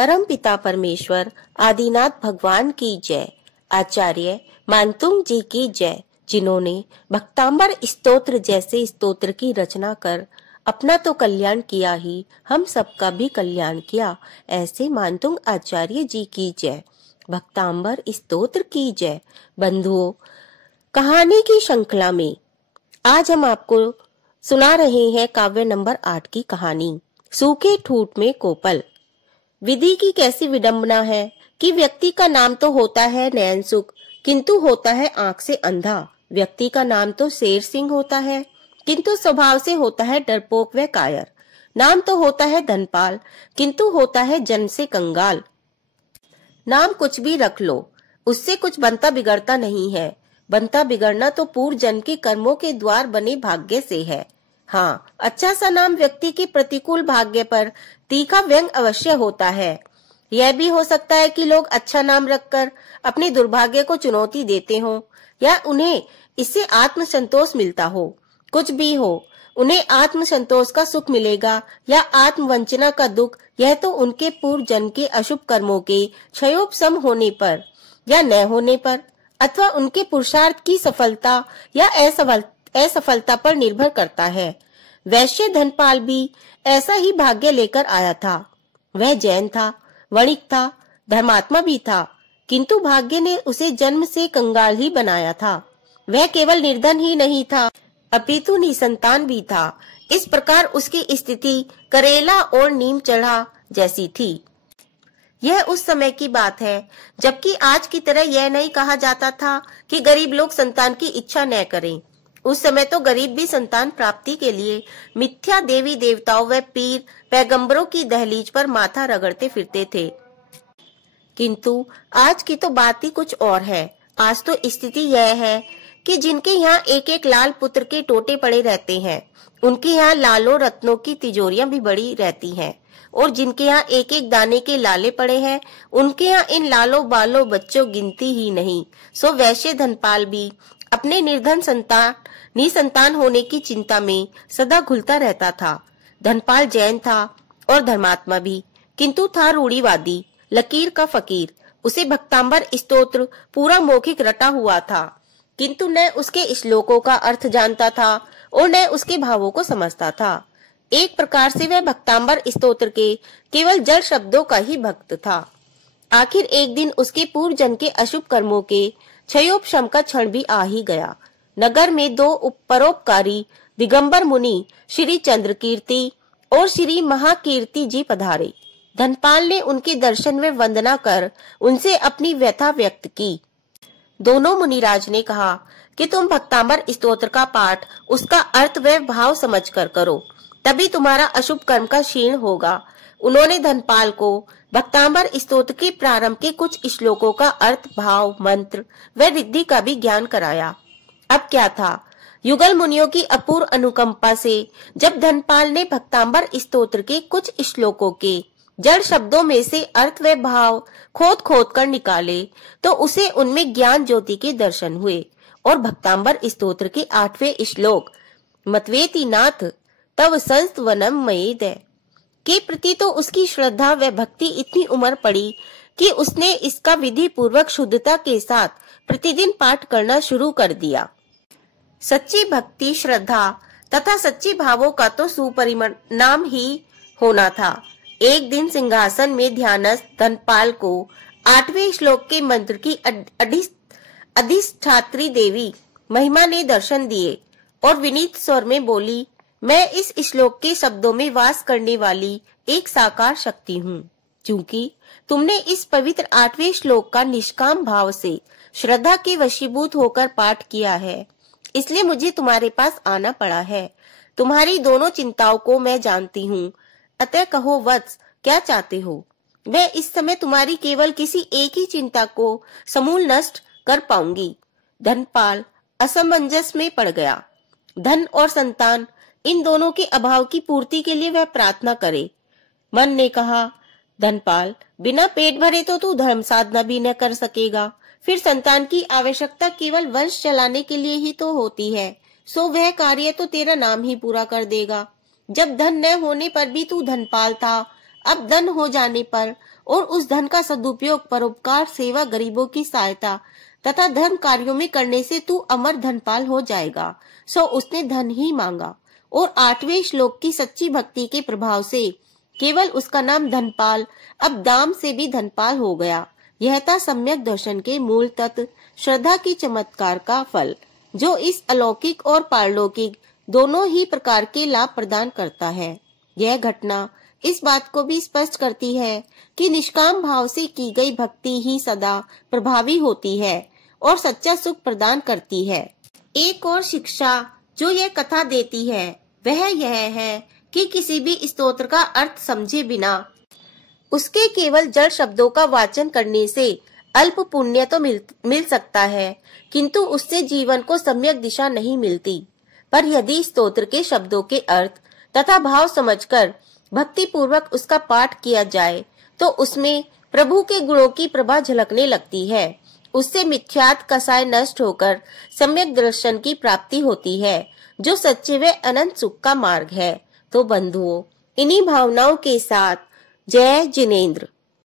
परम पिता परमेश्वर आदिनाथ भगवान की जय। आचार्य मानतुंग जी की जय, जिन्होंने भक्तांबर स्तोत्र जैसे स्तोत्र की रचना कर अपना तो कल्याण किया ही हम सबका भी कल्याण किया, ऐसे मानतुंग आचार्य जी की जय। भक्तांबर स्तोत्र की जय। बंधुओं, कहानी की श्रृंखला में आज हम आपको सुना रहे हैं काव्य नंबर 8 की कहानी, सूखे ठूठ में कोपल। विधि की कैसी विडंबना है कि व्यक्ति का नाम तो होता है नयन सुख, किंतु होता है आंख से अंधा। व्यक्ति का नाम तो शेर सिंह होता है, किंतु स्वभाव से होता है डरपोक व कायर। नाम तो होता है धनपाल, किंतु होता है जन्म से कंगाल। नाम कुछ भी रख लो, उससे कुछ बनता बिगड़ता नहीं है। बनता बिगड़ना तो पूर्व जन्म के कर्मों के द्वार बने भाग्य से है। हाँ, अच्छा सा नाम व्यक्ति के प्रतिकूल भाग्य पर तीखा व्यंग अवश्य होता है। यह भी हो सकता है कि लोग अच्छा नाम रखकर अपने दुर्भाग्य को चुनौती देते हों, या उन्हें इससे आत्म संतोष मिलता हो। कुछ भी हो, उन्हें आत्म संतोष का सुख मिलेगा या आत्म वंचना का दुख, यह तो उनके पूर्व जन्म के अशुभ कर्मों के क्षयोपशम होने पर या न होने पर, अथवा उनके पुरुषार्थ की सफलता या असफलता पर निर्भर करता है। वैश्य धनपाल भी ऐसा ही भाग्य लेकर आया था। वह जैन था, वणिक था, धर्मात्मा भी था, किंतु भाग्य ने उसे जन्म से कंगाल ही बनाया था। वह केवल निर्धन ही नहीं था, अपितु निसंतान भी था। इस प्रकार उसकी स्थिति करेला और नीम चढ़ा जैसी थी। यह उस समय की बात है जबकि आज की तरह यह नहीं कहा जाता था कि गरीब लोग संतान की इच्छा न करें। उस समय तो गरीब भी संतान प्राप्ति के लिए मिथ्या देवी देवताओं व पीर पैगंबरों की दहलीज पर माथा रगड़ते फिरते थे। किंतु आज की तो बात ही कुछ और है। आज तो स्थिति यह है कि जिनके यहाँ एक एक लाल पुत्र के टोटे पड़े रहते हैं, उनके यहाँ लालों रत्नों की तिजोरियां भी बड़ी रहती हैं, और जिनके यहाँ एक एक दाने के लाले पड़े हैं, उनके यहाँ इन लालों बालों बच्चों गिनती ही नहीं। सो वैश्य धनपाल भी अपने निर्धन निसंतान होने की चिंता में सदा घुलता रहता था। धनपाल जैन था और धर्मात्मा भी, किंतु था रूढ़िवादी, लकीर का फकीर। उसे भक्तांबर स्तोत्र पूरा मौखिक रटा हुआ था, किंतु न उसके श्लोकों का अर्थ जानता था और न उसके भावों को समझता था। एक प्रकार से वह भक्तांबर स्तोत्र के केवल जड़ शब्दों का ही भक्त था। आखिर एक दिन उसके पूर्व जन्म के अशुभ कर्मों के क्षयोपशम का क्षण भी आ ही गया। नगर में दो परोपकारी दिगंबर मुनि श्री चंद्रकीर्ति और श्री महाकीर्ति जी पधारे। धनपाल ने उनके दर्शन व वंदना कर उनसे अपनी व्यथा व्यक्त की। दोनों मुनिराज ने कहा कि तुम भक्तांबर स्तोत्र का पाठ उसका अर्थ व भाव समझकर करो, तभी तुम्हारा अशुभ कर्म का क्षीण होगा। उन्होंने धनपाल को भक्तांबर स्तोत्र के प्रारंभ के कुछ श्लोकों का अर्थ, भाव, मंत्र व रिद्धि का भी ज्ञान कराया। अब क्या था, युगल मुनियों की अपूर्व अनुकंपा से जब धनपाल ने भक्तांबर स्तोत्र के कुछ श्लोकों के जड़ शब्दों में से अर्थ व भाव खोद खोद कर निकाले, तो उसे उनमें ज्ञान ज्योति के दर्शन हुए और भक्तांबर स्तोत्र के 8वें श्लोक मतवेति नाथ तव संस्तवनम मयेद के प्रति तो उसकी श्रद्धा व भक्ति इतनी उमड़ पड़ी कि उसने इसका विधि पूर्वक शुद्धता के साथ प्रतिदिन पाठ करना शुरू कर दिया। सच्ची भक्ति, श्रद्धा तथा सच्ची भावों का तो सुपरिणाम ही होना था। एक दिन सिंहासन में ध्यानस्थ धनपाल को 8वें श्लोक के मंत्र की अधिष्ठात्री देवी महिमा ने दर्शन दिए और विनीत स्वर में बोली, मैं इस श्लोक के शब्दों में वास करने वाली एक साकार शक्ति हूँ। क्योंकि तुमने इस पवित्र 8वें श्लोक का निष्काम भाव से श्रद्धा के वशीभूत होकर पाठ किया है, इसलिए मुझे तुम्हारे पास आना पड़ा है। तुम्हारी दोनों चिंताओं को मैं जानती हूँ, अतः कहो वत्स, क्या चाहते हो? मैं इस समय तुम्हारी केवल किसी एक ही चिंता को समूल नष्ट कर पाऊंगी। धनपाल असमंजस में पड़ गया। धन और संतान, इन दोनों के अभाव की पूर्ति के लिए वह प्रार्थना करे। मन ने कहा, धनपाल, बिना पेट भरे तो तू धर्म साधना भी न कर सकेगा। फिर संतान की आवश्यकता केवल वंश चलाने के लिए ही तो होती है, सो वह कार्य तो तेरा नाम ही पूरा कर देगा। जब धन न होने पर भी तू धनपाल था, अब धन हो जाने पर और उस धन का सदुपयोग परोपकार, सेवा, गरीबों की सहायता तथा धर्म कार्यों में करने से तू अमर धनपाल हो जाएगा। सो उसने धन ही मांगा और 8वें श्लोक की सच्ची भक्ति के प्रभाव से केवल उसका नाम धनपाल अब दाम से भी धनपाल हो गया। यह था सम्यक दर्शन के मूल तत्व, श्रद्धा की चमत्कार का फल, जो इस अलौकिक और पारलौकिक दोनों ही प्रकार के लाभ प्रदान करता है। यह घटना इस बात को भी स्पष्ट करती है कि निष्काम भाव से की गई भक्ति ही सदा प्रभावी होती है और सच्चा सुख प्रदान करती है। एक और शिक्षा जो यह कथा देती है वह यह है कि किसी भी स्तोत्र का अर्थ समझे बिना उसके केवल जड़ शब्दों का वाचन करने से अल्प पुण्य तो मिल सकता है, किंतु उससे जीवन को सम्यक दिशा नहीं मिलती। पर यदि स्तोत्र के शब्दों के अर्थ तथा भाव समझकर भक्ति पूर्वक उसका पाठ किया जाए तो उसमें प्रभु के गुणों की प्रभा झलकने लगती है। उससे मिथ्यात कसाय नष्ट होकर सम्यक दर्शन की प्राप्ति होती है, जो सच्चे व अनंत सुख का मार्ग है। तो बंधुओं, इन्हीं भावनाओं के साथ जय जिनेंद्र।